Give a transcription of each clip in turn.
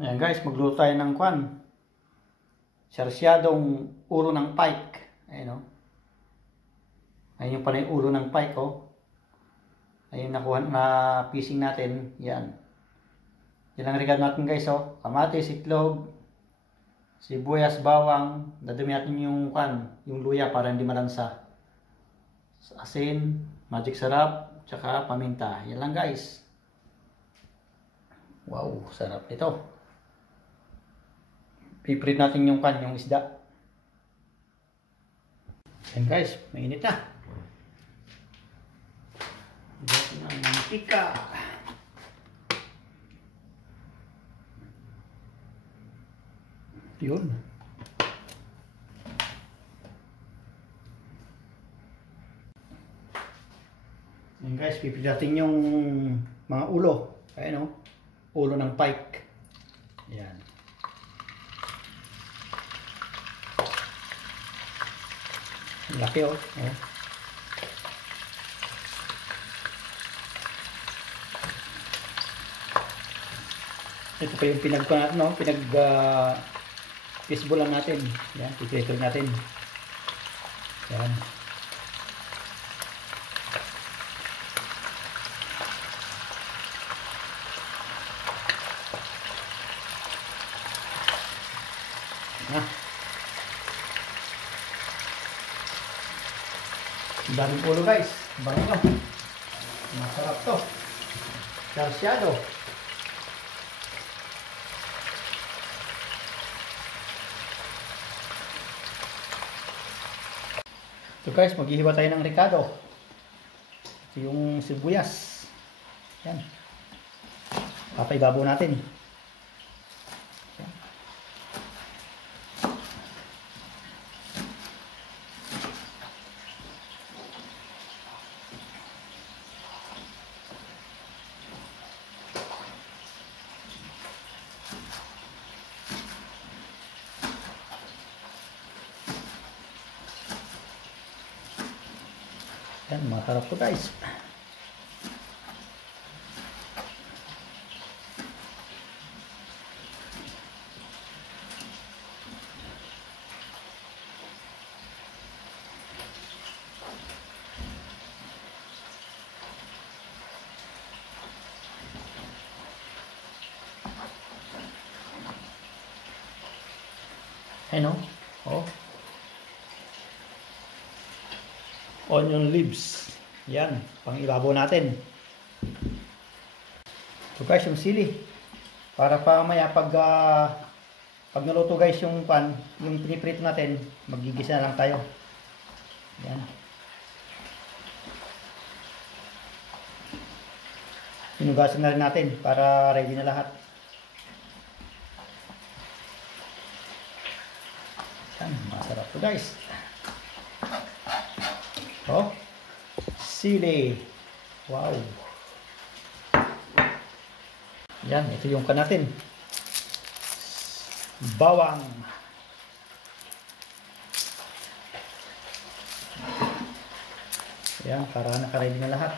Ayan guys, magluto tayo ng kwan. Sarsyadong ulo ng pike. Ayan o. Ayan yung pala yung ulo ng pike o. Ayun nakuha na piecing natin. Yan. Yan ang regalo natin guys o. Kamatis, itlog, sibuyas, bawang. Dadumi natin yung kwan, yung luya para hindi malansa. Asin, magic sarap, tsaka paminta. Yan lang guys. Wow, sarap nito. Pipreheat natin yung yung isda. Yan guys, mainit na. Lagyan ng mantika. Yun. Yan guys, pipreheat natin yung mga ulo. Ayan o, ulo ng pike. Yan. Laki oh. Ito pa yung fishballan natin. Yan, piprito natin. Yan. Daming ulo guys. Bangin nyo. Masarap to. Sarsyado. So guys, maghihiwa tayo ng ricado. Ito yung sibuyas. Yan. Papaibabaw natin. Yan, masarap to guys. Ayun oh. Onion leaves. Yan, pang ibabaw natin. So guys, yung sili. Para pa maya pag naluto guys yung yung piniprito natin, magigisa na lang tayo. Yan. Hinugasan na rin natin para ready na lahat. Yan, masarap to guys. Oh, sili. Wow. Yan, ito yung natin. Bawang. Yan, para naka-ready na lahat.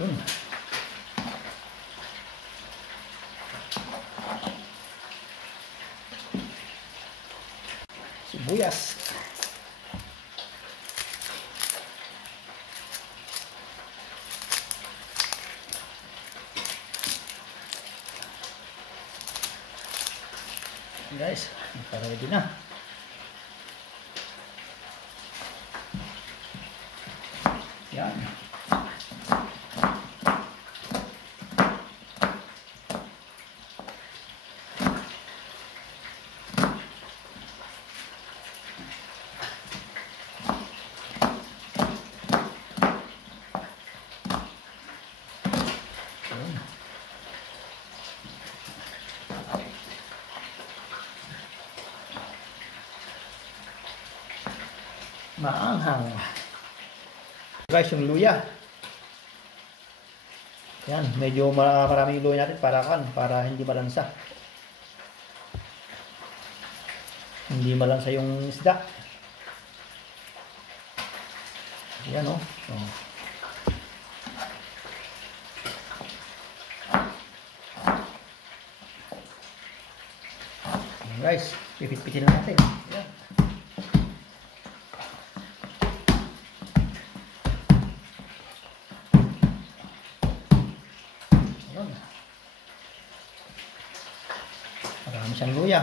Yun. Sibuyas. Guys, naka-ready na. Yan. Maanghang. Guys, yung luya. Yan, medyo marami yung luya natin para hindi malansa. Hindi malansa yung isda. Yan o. Oh. Guys, pipit-pitin na natin. Yan. Yan. Marami siyang luya.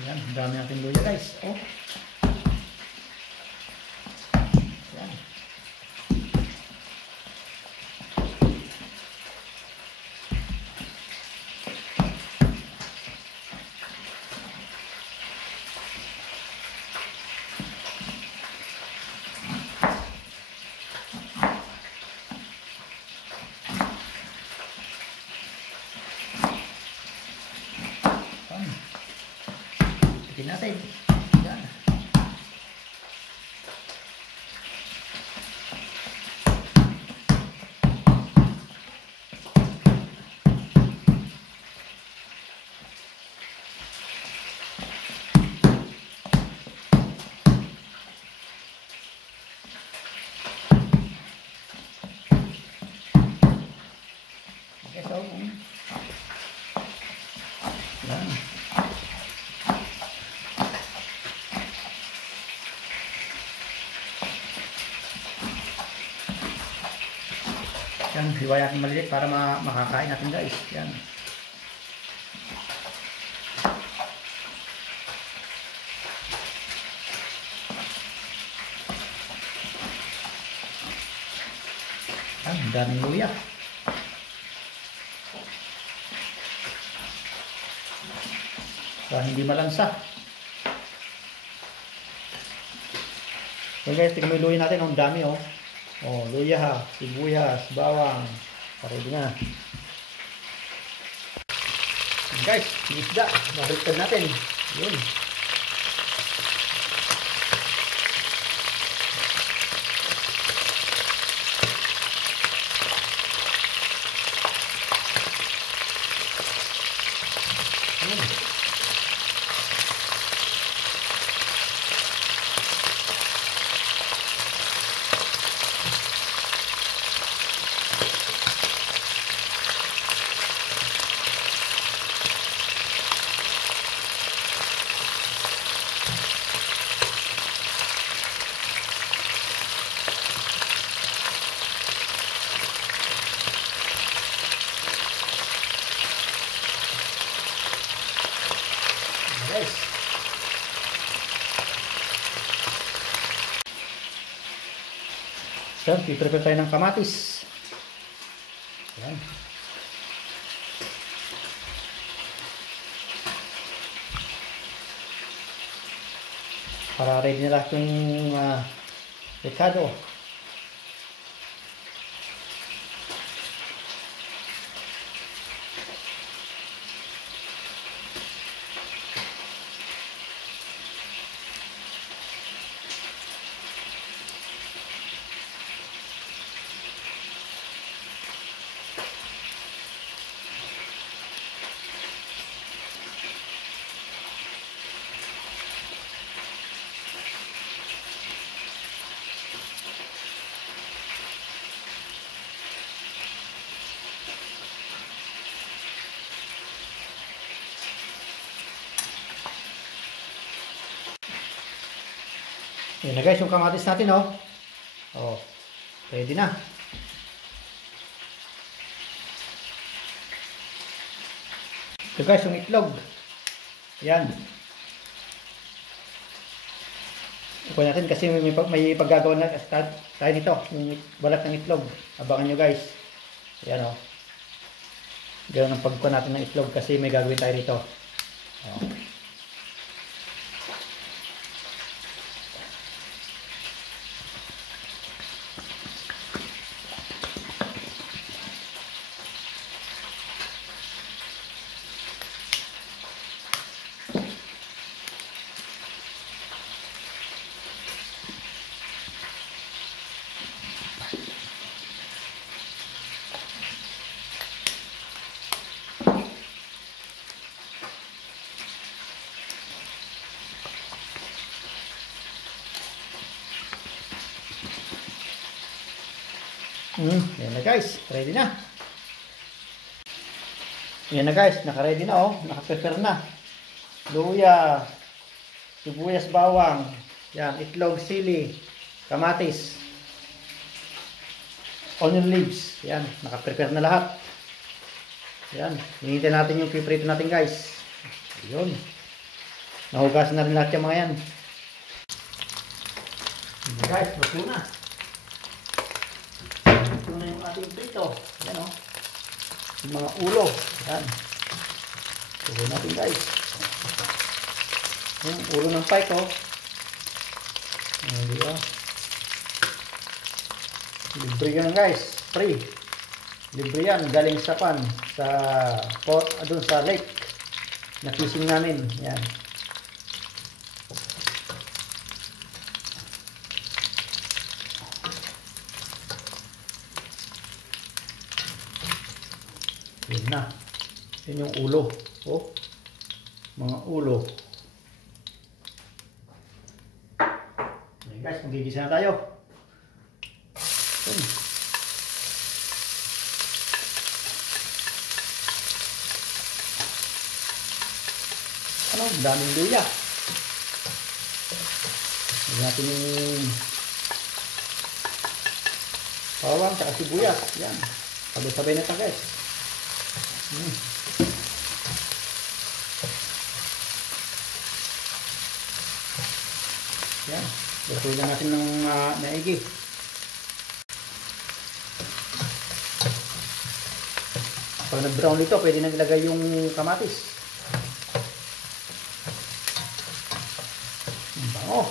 Yan, dami natin luya guys. Oh. Yan. Pitin natin. Yan. Okay, so, yan. Yan, hiwaya natin maliit para makakain natin guys. Yan. Yan, daming luya. Para hindi malansa. So guys, tingnan mo yung luya natin. Ang dami oh. Oh, luya, sibuyas, bawang. Ready na. Guys, yung isda. Babaliktad natin. Yun. Guys. So, i-prepare tayo ng kamatis. Yan. Para ready na lahat yung recado. Yan na guys, yung kamatis natin oh. Oh, ready na. Ito guys, yung itlog. Yan. Ikuha natin kasi may paggagawa na tayo nito. Yung balat ng itlog. Abangan nyo guys. Yan oh. Ganoon ang pagkuha natin ng itlog kasi may gagawin tayo nito. Oh. Yan na guys, ready na. Yan na guys, naka-ready na oh, naka-prepare na. Luya, sibuyas, bawang, yan, itlog, sili, kamatis, onion leaves, yan, naka-prepare na lahat. Yan, hinihintay natin yung piprito natin guys. Yun. Nahugasan na rin lahat yung mga yan. Yan guys, luto na. Luto na yung ating prito. Yan oh. Yung mga ulo. Yan. Luto natin guys. Yung ulo ng pike oh. Ayan, diba? Libre yan guys. Free. Libre yan. Galing sa pan. Sa port, doon sa lake. Na fishing namin. Yan. Yun na. Yun yung ulo. Oh. Mga ulo. Ayan guys, magigisa na tayo. Yun. Ano? Daming luya. Lagyan natin yung bawang at sibuyas. Yan. Sabay-sabay na ito guys. Yan. Lutuin na natin ng maigi. Pag nag-brown ito, pwede nang ilagay yung kamatis. Ang bango.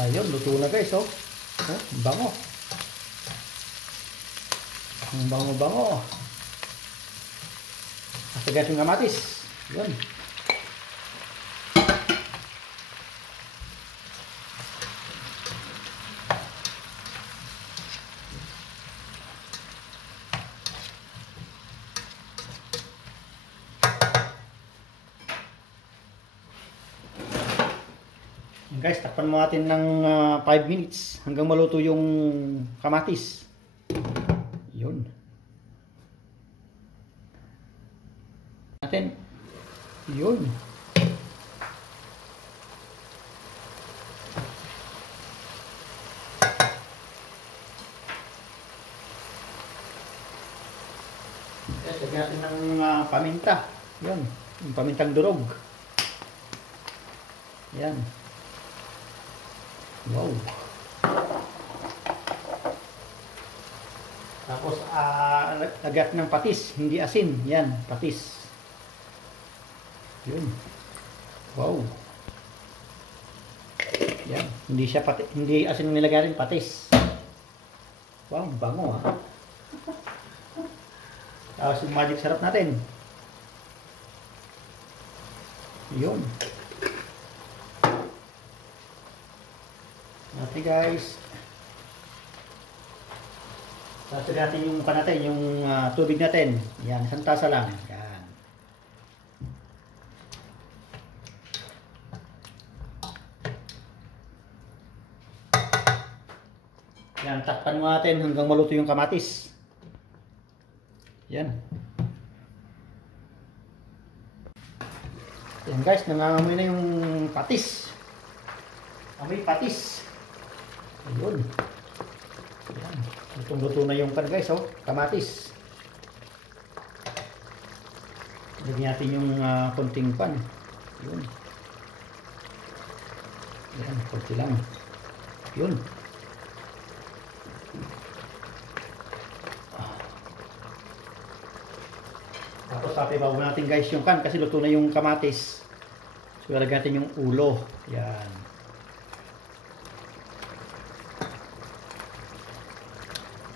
Ayun, luto na guys, oh. Oh, bango. Ang bango-bango. At yung kamatis. Yun. Guys, takpan mo natin ng 5 minutes hanggang maluto yung kamatis. Yun. Natin. Yun. Lagyan natin ng paminta. Yun. Yung pamintang durog. Yan. Wow. Tapos lagyan ng patis, hindi asin. Yan, patis. Yun. Wow. Yan, hindi siya hindi asin nilagay rin, patis. Wow, bango ah. Tapos yung magic sarap natin. Yun. Okay guys. Tapos natin yung natin, yung tubig natin. Yan, isang tasa lang. Yan. Yan, takpan mo natin hanggang maluto yung kamatis. Yan. Yan guys, nangangamoy na yung patis. Amoy patis. Ayun. Yan. Lutong-luto na yung guys, oh, kamatis. Lagyan natin yung konting pan. Yun. Yan, konti lang. Yun. Tapos sapibaw natin guys yung kan kasi luto na yung kamatis. So lagyan natin yung ulo. Yan.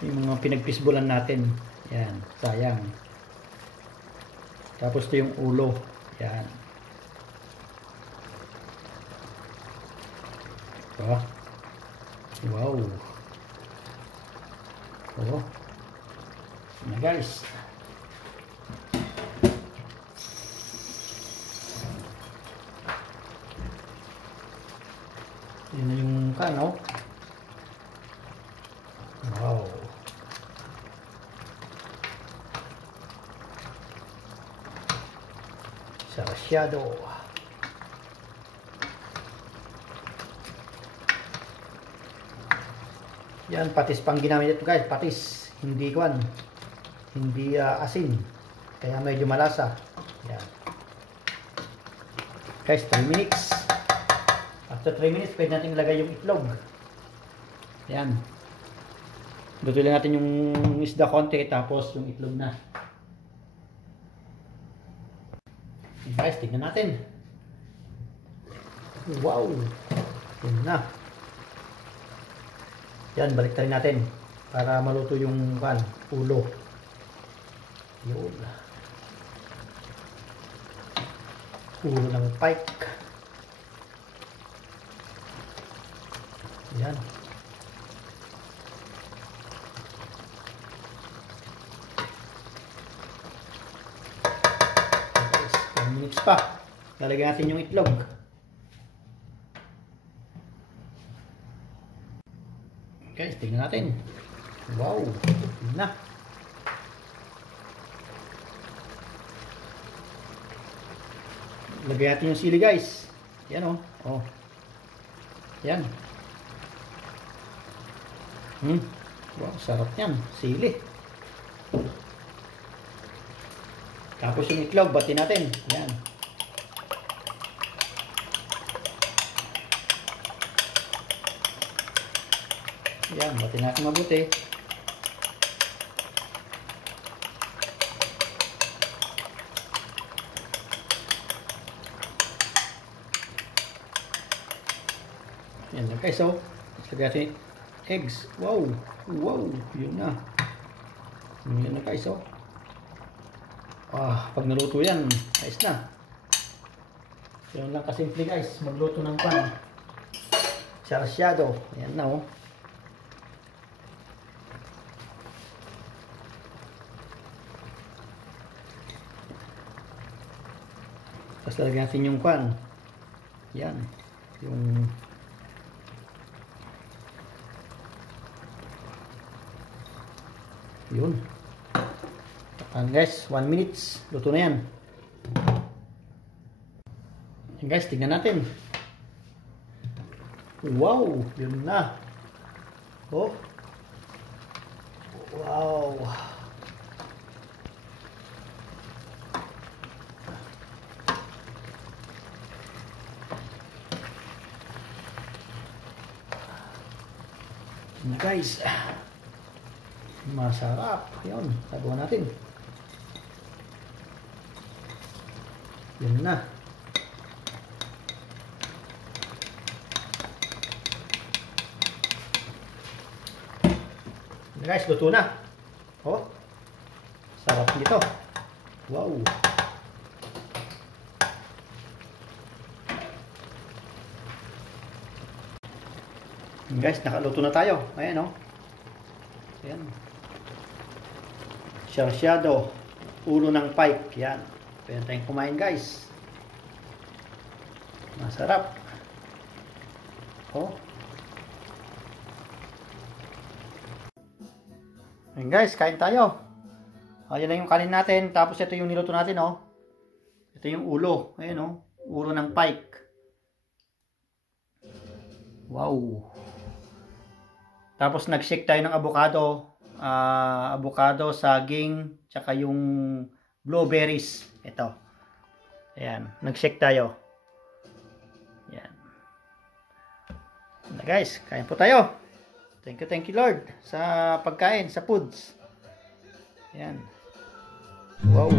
Yung mga pinagpisbulan natin. Yan, sayang. Tapos ito yung ulo. Yan. Oh. Wow. Oh. Ayan guys. Yan na yung kano. Wow. Sarsyado. Yan, patis pang ginamit ito guys. Patis. Hindi kwan. Hindi asin. Kaya medyo malasa. Yan. Guys, 3 minutes. After 3 minutes, pwede natin ilagay yung itlog. Yan. Lutuin natin yung isda konti, tapos yung itlog na. Yan guys, tignan natin. Wow! Yan na. Yan, baliktarin natin. Para maluto yung ulo. Yun. Ulo ng pike. Yan. Guys, 10 minutes pa. Lalagyan natin yung itlog. Guys, tingnan natin. Wow, yun na. Lagyan natin yung sili guys. Yan o. Oh. Yan. Wow, sarap yan. Sili. Tapos yung itlog, bati natin. Yan. Yan, bati natin mabuti. Yan na guys, so. Lagyan natin eggs. Wow. Wow. Yun na. Yan na guys, oh. Pag naluto yan, ayos na. Yun lang kasimple guys. Magluto ng pan. Sarsyado. Yan na, oh. Tapos lalagyan natin yung pan. Yan. Yung yun. And guys, 1 minutes. Luto na yan. And guys, tignan natin. Wow! Yun na. Oh. Wow. And guys, masarap. Yun, tabuhan natin. Yun na. Guys, luto na. Oh. Sarap nito. Wow. Guys, nakaluto na tayo. Ayan, oh. Ayan. Sarsyado, ulo ng pike. Yan. Pwede tayong kumain guys. Masarap. Oh. Ayan guys, kain tayo. Ayan lang yung kanin natin. Tapos ito yung niluto natin, oh. Ito yung ulo. Ayan, oh. Ulo ng pike. Wow. Tapos nag-shake tayo ng avocado. Avocado, saging, tsaka yung blueberries. Ito. Ayan. Nag-shake tayo. Ayan. Na guys, kain po tayo. Thank you Lord sa pagkain, sa foods. Ayan. Wow.